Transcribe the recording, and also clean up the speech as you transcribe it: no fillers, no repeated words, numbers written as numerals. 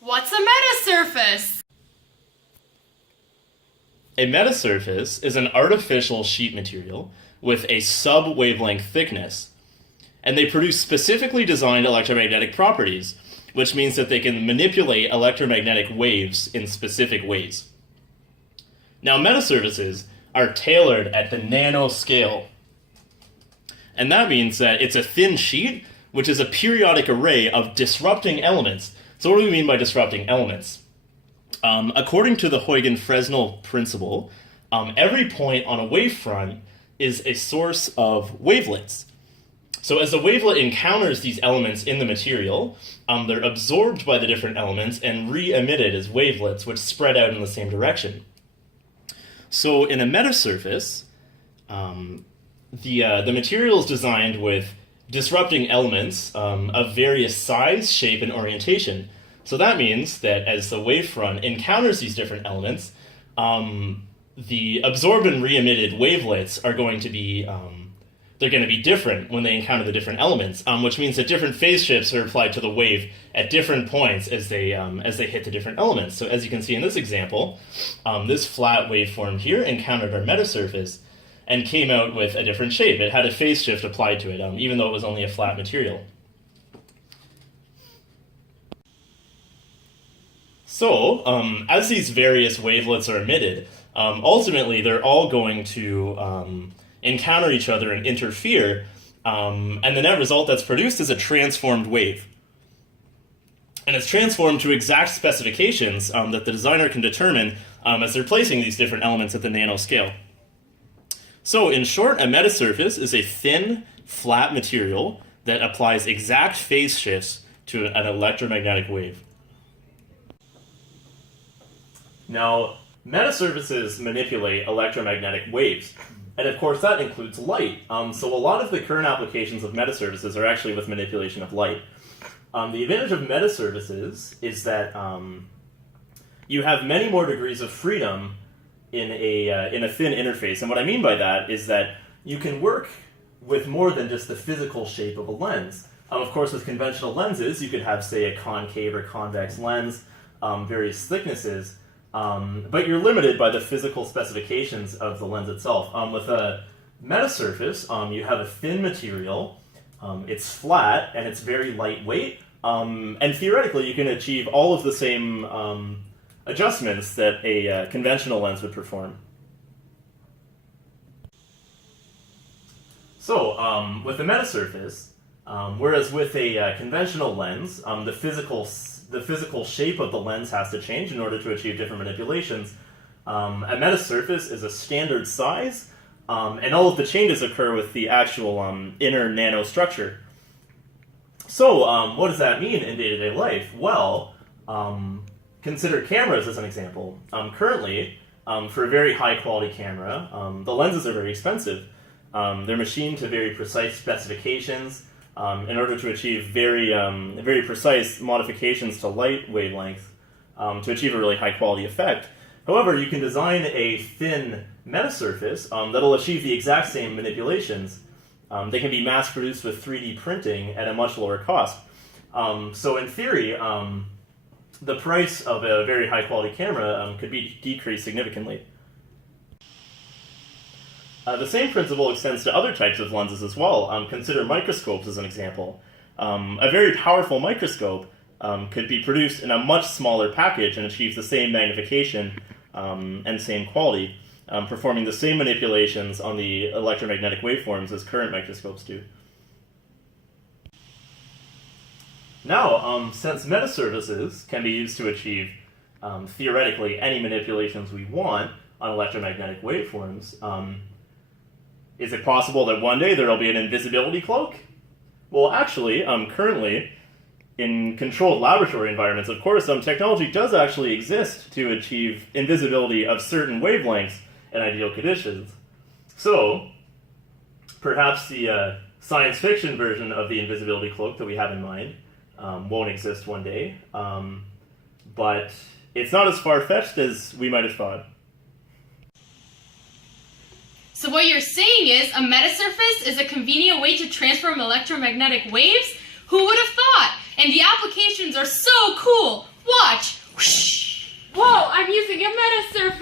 What's a metasurface? A metasurface is an artificial sheet material with a sub-wavelength thickness, and they produce specifically designed electromagnetic properties, which means that they can manipulate electromagnetic waves in specific ways. Now, metasurfaces are tailored at the nanoscale, and that means that it's a thin sheet, which is a periodic array of disrupting elements. So what do we mean by disrupting elements? According to the Huygens-Fresnel principle, every point on a wavefront is a source of wavelets. So as the wavelet encounters these elements in the material, they're absorbed by the different elements and re-emitted as wavelets, which spread out in the same direction. So in a metasurface, the material is designed with disrupting elements of various size, shape, and orientation. So that means that as the wavefront encounters these different elements, the absorbed and re-emitted wavelets are going to be they're going to be different when they encounter the different elements, which means that different phase shifts are applied to the wave at different points as they hit the different elements. So as you can see in this example, this flat waveform here encountered our metasurface and came out with a different shape. It had a phase shift applied to it, even though it was only a flat material. So, as these various wavelets are emitted, ultimately they're all going to encounter each other and interfere, and the net result that's produced is a transformed wave. And it's transformed to exact specifications that the designer can determine as they're placing these different elements at the nanoscale. So, in short, a metasurface is a thin, flat material that applies exact phase shifts to an electromagnetic wave. Now, metasurfaces manipulate electromagnetic waves, and of course that includes light. So a lot of the current applications of metasurfaces are actually with manipulation of light. The advantage of metasurfaces is that you have many more degrees of freedom in a thin interface, and what I mean by that is that you can work with more than just the physical shape of a lens. Of course, with conventional lenses, you could have, say, a concave or convex lens, various thicknesses, but you're limited by the physical specifications of the lens itself. With a metasurface, you have a thin material, it's flat, and it's very lightweight, and theoretically you can achieve all of the same adjustments that a conventional lens would perform. So, with a metasurface, whereas with a conventional lens, the physical shape of the lens has to change in order to achieve different manipulations. A metasurface is a standard size, and all of the changes occur with the actual inner nanostructure. So, what does that mean in day-to-day life? Well, consider cameras as an example. Currently, for a very high-quality camera, the lenses are very expensive. They're machined to very precise specifications, in order to achieve very precise modifications to light wavelength to achieve a really high quality effect. However, you can design a thin metasurface that'll achieve the exact same manipulations. They can be mass produced with 3D printing at a much lower cost. So in theory, the price of a very high quality camera could be decreased significantly. The same principle extends to other types of lenses as well. Consider microscopes as an example. A very powerful microscope could be produced in a much smaller package and achieve the same magnification and same quality, performing the same manipulations on the electromagnetic waveforms as current microscopes do. Now, since metasurfaces can be used to achieve theoretically any manipulations we want on electromagnetic waveforms, is it possible that one day there will be an invisibility cloak? Well, actually, currently, in controlled laboratory environments, of course, technology does actually exist to achieve invisibility of certain wavelengths in ideal conditions. So, perhaps the science fiction version of the invisibility cloak that we have in mind won't exist one day, but it's not as far-fetched as we might have thought. So what you're saying is a metasurface is a convenient way to transform electromagnetic waves? Who would have thought? And the applications are so cool! Watch! a metasurface.